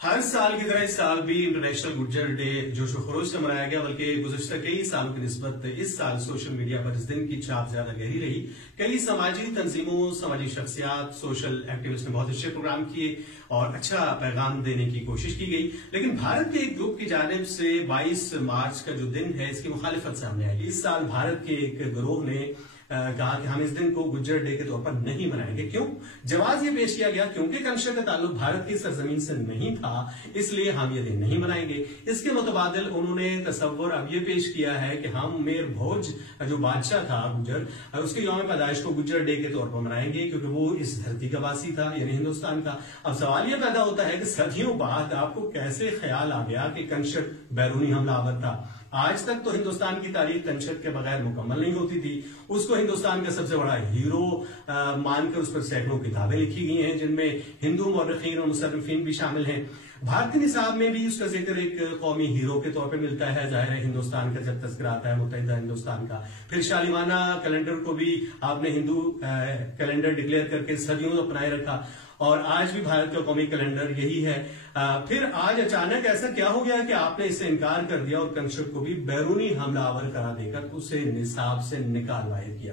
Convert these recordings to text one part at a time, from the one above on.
ہر سال کی طرح اس سال بھی انٹرنیشنل گجر ڈے جوش و خروش سے منایا گیا، بلکہ گزشتہ کئی سالوں کی نسبت اس سال سوشل میڈیا پر اس دن کی چھاپ زیادہ گہری رہی۔ کئی سماجی تنظیموں، سماجی شخصیات، سوشل ایکٹیوسٹ نے بہت اچھے پروگرام کیے اور اچھا پیغام دینے کی کوشش کی گئی، لیکن بھارت کے ایک گروپ کی جانب سے 22 مارچ کا جو دن ہے اس کی مخالفت سامنے آئی۔ اس سال بھارت کے ایک گروہ نے کہا کہ ہم اس دن کو گجر ڈے کے طور پر نہیں منائیں گے۔ کیوں؟ جواز یہ پیش کیا گیا کیونکہ کنشر کا تعلق بھارت کی سرزمین سے نہیں تھا، اس لیے ہم یہ دن نہیں منائیں گے۔ اس کے متبادل انہوں نے تصور اب یہ پیش کیا ہے کہ ہم میر بھوج جو بادشاہ تھا گجر، اس کے یوم پیدائش کو گجر ڈے کے طور پر منائیں گے کیونکہ وہ اس دھرتی کا واسی تھا، یعنی ہندوستان کا۔ اب سوال یہ پیدا ہوتا ہے کہ صدیوں بعد آپ کو کیسے خیال آ گیا کہ کنشر بیرونی حملہ آور تھا؟ آج تک تو ہندوستان کی تاریخ کنشر کے بغیر مکمل نہیں ہوتی تھی۔ اس کو ہندوستان کا سب سے بڑا ہیرو مان کر اس پر سینکڑوں کتابیں لکھی گئی ہیں، جن میں ہندو مورخین اور مصنفین بھی شامل ہیں۔ بھارتی نصاب میں بھی اس کا ذکر ایک قومی ہیرو کے طور پہ ملتا ہے۔ ظاہر ہے ہندوستان کا جب تذکرہ آتا ہے متحدہ ہندوستان کا، پھر شالیمانہ کیلنڈر کو بھی آپ نے ہندو کیلنڈر ڈکلیئر کر کے صدیوں اپنائے رکھا، اور آج بھی بھارت کا قومی کیلنڈر یہی ہے۔ پھر آج اچانک ایسا کیا ہو گیا کہ آپ نے اس سے انکار کر دیا اور کنشر کو بھی بیرونی حملہ آور قرار دے کر اسے نصاب سے نکالوائے کیا؟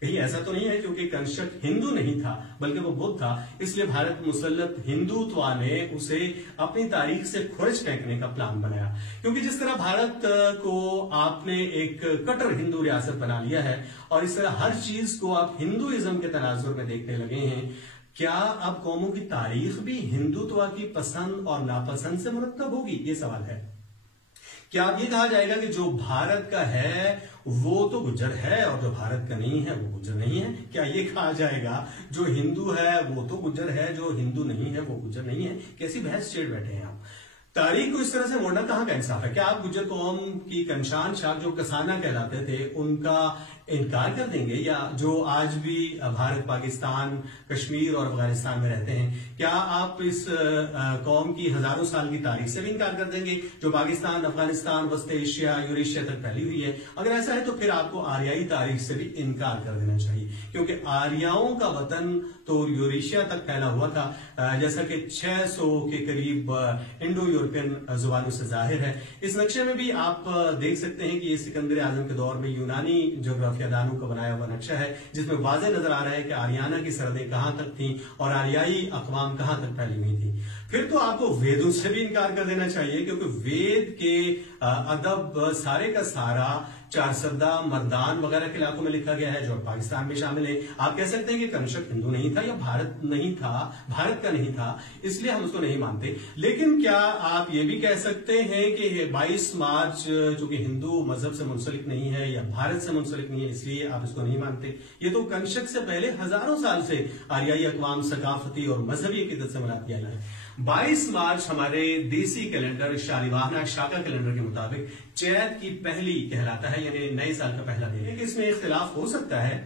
کہیں ایسا تو نہیں ہے کیونکہ کنشر ہندو نہیں تھا بلکہ وہ بدھ تھا، اس لیے بھارت مسلط ہندوتوا نے اسے اپنی تاریخ سے کھرچ پھینکنے کا پلان بنایا۔ کیونکہ جس طرح بھارت کو آپ نے ایک کٹر ہندو ریاست بنا لیا ہے اور اس طرح ہر چیز کو آپ ہندوازم کے تناظر میں دیکھنے لگے ہیں، کیا اب قوموں کی تاریخ بھی ہندوتوا کی پسند اور ناپسند سے مرتب ہوگی؟ یہ سوال ہے۔ کیا اب یہ کہا جائے گا کہ جو بھارت کا ہے وہ تو گجر ہے اور جو بھارت کا نہیں ہے وہ گجر نہیں ہے؟ کیا یہ کہا جائے گا جو ہندو ہے وہ تو گجر ہے، جو ہندو نہیں ہے وہ گجر نہیں ہے؟ کیسی بحث چھیڑ بیٹھے ہیں آپ؟ تاریخ کو اس طرح سے موڑنا کہاں کا انصاف ہے؟ کیا آپ گجر قوم کی کنشان شاخ جو کسانہ کہلاتے تھے ان کا انکار کر دیں گے، یا جو آج بھی بھارت، پاکستان، کشمیر اور افغانستان میں رہتے ہیں، کیا آپ اس قوم کی ہزاروں سال کی تاریخ سے بھی انکار کر دیں گے جو پاکستان، افغانستان، وسط ایشیا، یوریشیا تک پھیلی ہوئی ہے؟ اگر ایسا ہے تو پھر آپ کو آریائی تاریخ سے بھی انکار کر دینا چاہیے، کیونکہ آریاؤں کا وطن تو یوریشیا تک پھیلا ہوا تھا، جیسا کہ 600 کے قریب انڈو یورپین زبانوں سے ظاہر ہے۔ اس نقشے میں بھی آپ دیکھ سکتے ہیں کہ یہ سکندر اعظم کے دور میں یونانی جغرافیہ دانوں کا بنایا ہوا نقشہ ہے، جس میں واضح نظر آ رہا ہے کہ آریانہ کی سرحدیں کہاں تک تھیں اور آریائی اقوام کہاں تک پھیلی ہوئی تھی۔ پھر تو آپ کو ویدوں سے بھی انکار کر دینا چاہیے، کیونکہ وید کے ادب سارے کا سارا چارسدہ، مردان وغیرہ کے علاقوں میں لکھا گیا ہے جو پاکستان میں شامل ہے۔ آپ کہہ سکتے ہیں کہ کنشر ہندو نہیں تھا یا بھارت نہیں تھا، بھارت کا نہیں تھا، اس لیے ہم اس کو نہیں مانتے، لیکن کیا آپ یہ بھی کہہ سکتے ہیں کہ 22 مارچ جو کہ ہندو مذہب سے منسلک نہیں ہے یا بھارت سے منسلک نہیں ہے اس لیے آپ اس کو نہیں مانتے؟ یہ تو کنشک سے پہلے ہزاروں سال سے آریائی اقوام ثقافتی اور مذہبی عقیدت سے مناتی آئی ہے۔ 22 مارچ ہمارے دیسی کیلنڈر شالیوانہ شاکا کیلنڈر کے مطابق چیت کی پہلی کہلاتا ہے، یعنی نئے سال کا پہلا دن ہے۔ اس میں اختلاف ہو سکتا ہے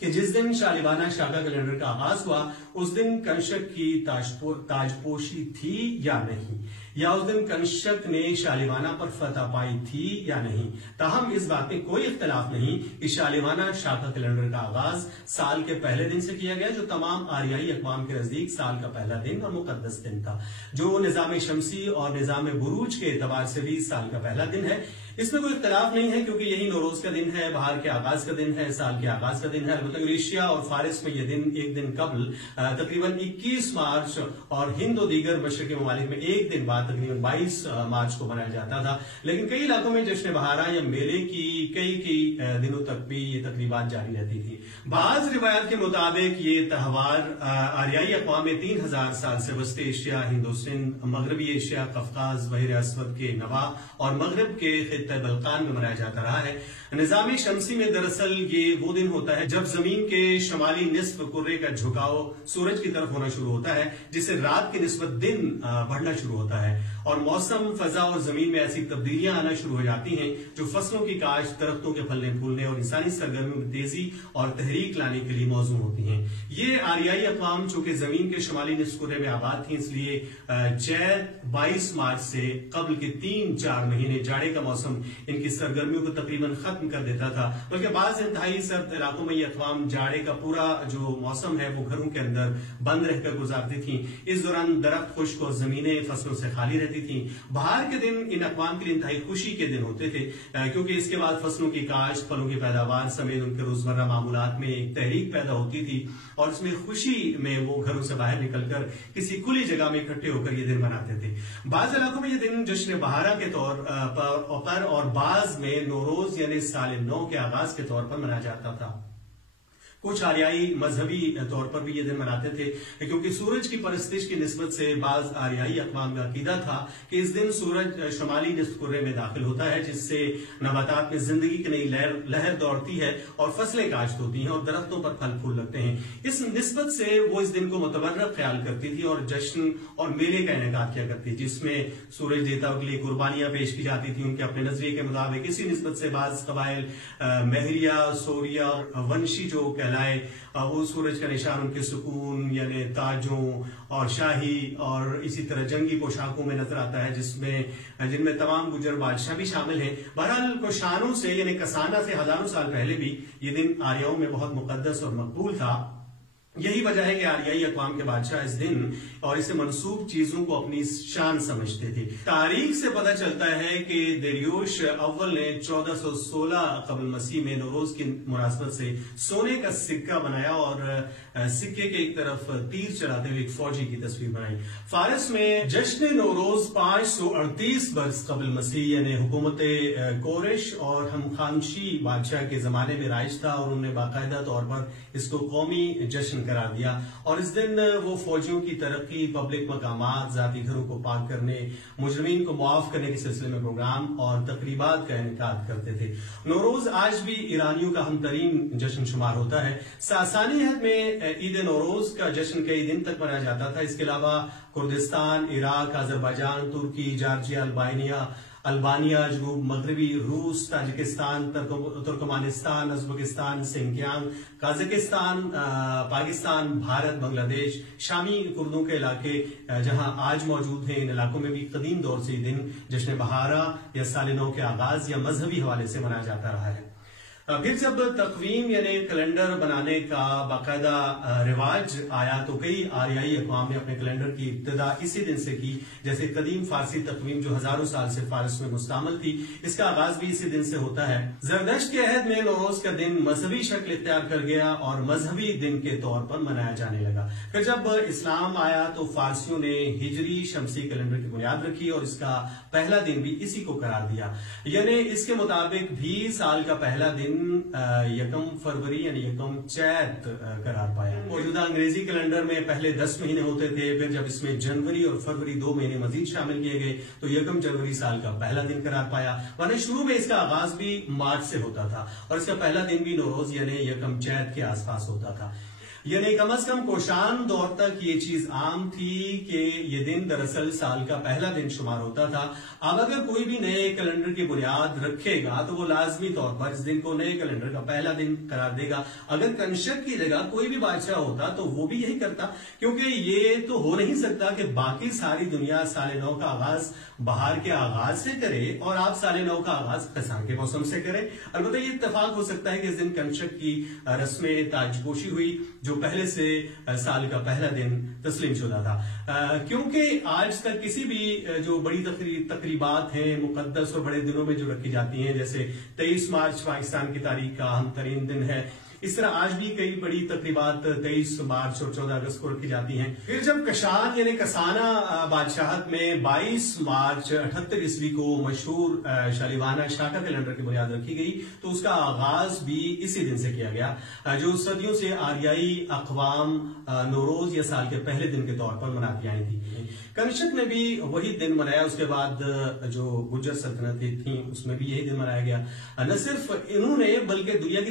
کہ جس دن شالیوانہ شاکا کیلنڈر کا آغاز ہوا اس دن کنشک کی تاج پوشی تھی یا نہیں، یا اس دن کنشک نے شالیوانہ پر فتح پائی تھی یا نہیں۔ تاہم اس بات میں کوئی اختلاف نہیں کہ شالیوانہ شاکا کیلنڈر کا آغاز سال کے پہلے دن سے کیا گیا، جو تمام آریائی اقوام کے نزدیک سال کا پہلا دن اور مقدس دن تھا، جو نظام شمسی اور نظام بروج کے اعتبار سے بھی سال کا پہلا دن ہے۔ اس میں کوئی اختلاف نہیں ہے کیونکہ یہی نوروز کا دن ہے، بہار کے آغاز کا دن ہے، سال کے آغاز کا دن ہے۔ البتہ یوریشیا اور فارس میں یہ دن ایک دن قبل تقریباً 21 مارچ اور ہند و دیگر مشرقی ممالک میں ایک دن بعد تقریباً 22 مارچ کو منایا جاتا تھا، لیکن کئی علاقوں میں جشن بہارا یا میلے کی کئی دنوں تک بھی یہ تقریبات جاری رہتی تھی۔ بعض روایات کے مطابق یہ تہوار آریائی اقوام میں 3000 سال سے وسط ایشیا، ہندوستان، مغربی ایشیا، قفقاز، بحر اسود کے نواح اور مغرب کے خطہ بلقان میں منایا جاتا رہا ہے۔ نظام شمسی میں دراصل یہ وہ دن ہوتا ہے جب زمین کے شمالی نصف کرے کا جھکاؤ سورج کی طرف ہونا شروع ہوتا ہے، جس سے رات کی نسبت دن بڑھنا شروع ہوتا ہے۔ اور موسم، فضا اور زمین میں ایسی تبدیلیاں آنا شروع ہو جاتی ہیں جو فصلوں کی کاشت، درختوں کے پھلنے پھولنے اور انسانی سرگرمیوں میں تیزی اور تحریک لانے کے لیے موزوں ہوتی ہیں۔ یہ آریائی اقوام چونکہ زمین کے شمالی نصف کرے میں آباد تھیں، اس لیے چیت 22 مارچ سے قبل کے 3-4 مہینے جاڑے کا موسم ان کی سرگرمیوں کو تقریباً ختم کر دیتا تھا، بلکہ بعض انتہائی سرد علاقوں میں یہ اقوام جاڑے کا پورا جو موسم ہے وہ گھروں کے اندر بند رہ کر گزارتی تھیں۔ اس دوران درخت خشک اور زمینیں فصلوں سے خالی رہتی تھیں۔ بہار کے دن ان اقوام کے لیے انتہائی خوشی کے دن ہوتے تھے، کیونکہ اس کے بعد فصلوں کی کاشت، پھلوں کی پیداوار سمیت ان کے روزمرہ معمولات میں ایک تحریک پیدا ہوتی تھی، اور اس میں خوشی میں وہ گھروں سے باہر نکل کر کسی کھلی جگہ میں اکٹھے ہو کر یہ دن مناتے تھے۔ بعض علاقوں میں یہ دن جشن بہارا کے طور پر اور بعض میں نوروز یعنی سال نو کے آغاز کے طور پر منایا جاتا تھا۔ کچھ آریائی مذہبی طور پر بھی یہ دن مناتے تھے، کیونکہ سورج کی پرستش کی نسبت سے بعض آریائی اقوام کا عقیدہ تھا کہ اس دن سورج شمالی نصف کرے میں داخل ہوتا ہے، جس سے نباتات میں زندگی کی نئی لہر دوڑتی ہے اور فصلیں کاشت ہوتی ہیں اور درختوں پر پھل پھول لگتے ہیں۔ اس نسبت سے وہ اس دن کو متبرک خیال کرتی تھی اور جشن اور میلے کا انعقاد کیا کرتی، جس میں سورج دیوتا کے لیے قربانیاں پیش کی جاتی تھیں۔ ان کے اپنے نظریے کے مطابق اسی نسبت سے بعض قبائل مہریہ، سوریا اور ونشی جو کہلائے، وہ سورج کا نشان ان کے سکون یعنی تاجوں اور شاہی اور اسی طرح جنگی پوشاکوں میں نظر آتا ہے، جن میں تمام گجر بادشاہ بھی شامل ہیں۔ بہرحال کوشانوں سے یعنی کسانہ سے ہزاروں سال پہلے بھی یہ دن آریاؤں میں بہت مقدس اور مقبول تھا۔ یہی وجہ ہے کہ آریائی اقوام کے بادشاہ اس دن اور اسے منسوب چیزوں کو اپنی شان سمجھتے تھے۔ تاریخ سے پتہ چلتا ہے کہ دیریوش اول نے 1416 قبل مسیح میں نوروز کی مناسبت سے سونے کا سکہ بنایا اور سکے کے ایک طرف تیر چلاتے ہوئے ایک فوجی کی تصویر بنائی۔ فارس میں جشن نوروز 538 برس قبل مسیح یعنی حکومت کورش اور ہمخامشی بادشاہ کے زمانے میں رائج تھا، اور انہوں نے باقاعدہ طور پر اس کو قومی جشن قرار دیا، اور اس دن وہ فوجیوں کی ترقی، پبلک مقامات، ذاتی گھروں کو پاک کرنے، مجرمین کو معاف کرنے کے سلسلے میں پروگرام اور تقریبات کا انعقاد کرتے تھے۔ نوروز آج بھی ایرانیوں کا اہم ترین جشن شمار ہوتا ہے۔ ساسانی عہد میں عید نوروز کا جشن کئی دن تک منایا جاتا تھا۔ اس کے علاوہ کردستان، عراق، آذربائیجان، ترکی، جارجیا، البانیا، جنوب مغربی روس، Tajikistan, Turkmenistan, Uzbekistan, Sinkiang, Kazakhstan, Pakistan, Bharat, Bangladesh, شامی کردوں کے علاقے جہاں آج موجود ہیں، ان علاقوں میں بھی قدیم دور سے یہ دن جشن بہارا یا سال نو کے آغاز یا مذہبی حوالے سے منایا جاتا رہا ہے۔ پھر جب تقویم یعنی کیلنڈر بنانے کا باقاعدہ رواج آیا تو کئی آریائی اقوام نے اپنے کیلنڈر کی ابتدا اسی دن سے کی، جیسے قدیم فارسی تقویم جو ہزاروں سال سے فارس میں مستعمل تھی، اس کا آغاز بھی اسی دن سے ہوتا ہے۔ زردشت کے عہد میں نوروز کا دن مذہبی شکل اختیار کر گیا اور مذہبی دن کے طور پر منایا جانے لگا۔ پھر جب اسلام آیا تو فارسیوں نے ہجری شمسی کیلنڈر کی بنیاد رکھی اور اس کا پہلا دن بھی اسی کو قرار دیا، یعنی اس کے مطابق بھی سال کا پہلا دن یکم فروری یعنی یکم چیت قرار پایا۔ موجودہ انگریزی کیلنڈر میں پہلے 10 مہینے ہوتے تھے، پھر جب اس میں جنوری اور فروری 2 مہینے مزید شامل کیے گئے تو یکم جنوری سال کا پہلا دن قرار پایا، ورنہ شروع میں اس کا آغاز بھی مارچ سے ہوتا تھا اور اس کا پہلا دن بھی نوروز یعنی یکم چیت کے آس پاس ہوتا تھا۔ یعنی کم از کم کوشان دور تک یہ چیز عام تھی کہ یہ دن دراصل سال کا پہلا دن شمار ہوتا تھا۔ اب اگر کوئی بھی نئے کیلنڈر کی بنیاد رکھے گا تو وہ لازمی طور پر اس دن کو نئے کیلنڈر کا پہلا دن قرار دے گا۔ اگر کنشک کی جگہ کوئی بھی بادشاہ ہوتا تو وہ بھی یہی کرتا، کیونکہ یہ تو ہو نہیں سکتا کہ باقی ساری دنیا سال نو کا آغاز بہار کے آغاز سے کرے اور آپ سال نو کا آغاز خزاں کے موسم سے کریں۔ البتہ یہ اتفاق ہو سکتا ہے کہ اس دن کنشک کی رسم تاج پوشی ہوئی جو پہلے سے سال کا پہلا دن تسلیم شدہ تھا، کیونکہ آج تک کسی بھی جو بڑی تقریبات ہیں مقدس اور بڑے دنوں میں جو رکھی جاتی ہیں، جیسے 23 مارچ پاکستان کی تاریخ کا اہم ترین دن ہے، اس طرح آج بھی کئی بڑی تقریبات 23 مارچ اور 14 اگست کو رکھی جاتی ہیں۔ پھر جب کشان یعنی کسانہ بادشاہت میں 22 مارچ 78 عیسوی کو مشہور شالیوانہ شاکا کیلنڈر کی بنیاد رکھی گئی تو اس کا آغاز بھی اسی دن سے کیا گیا، جو صدیوں سے آریائی اقوام نوروز یا سال کے پہلے دن کے طور پر مناتی آئی تھی۔ کنشک نے بھی وہی دن منایا، اس کے بعد جو گجر سلطنتیں تھیں اس میں بھی یہی دن منایا گیا۔ نہ صرف انہوں نے بلکہ دنیا کی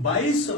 22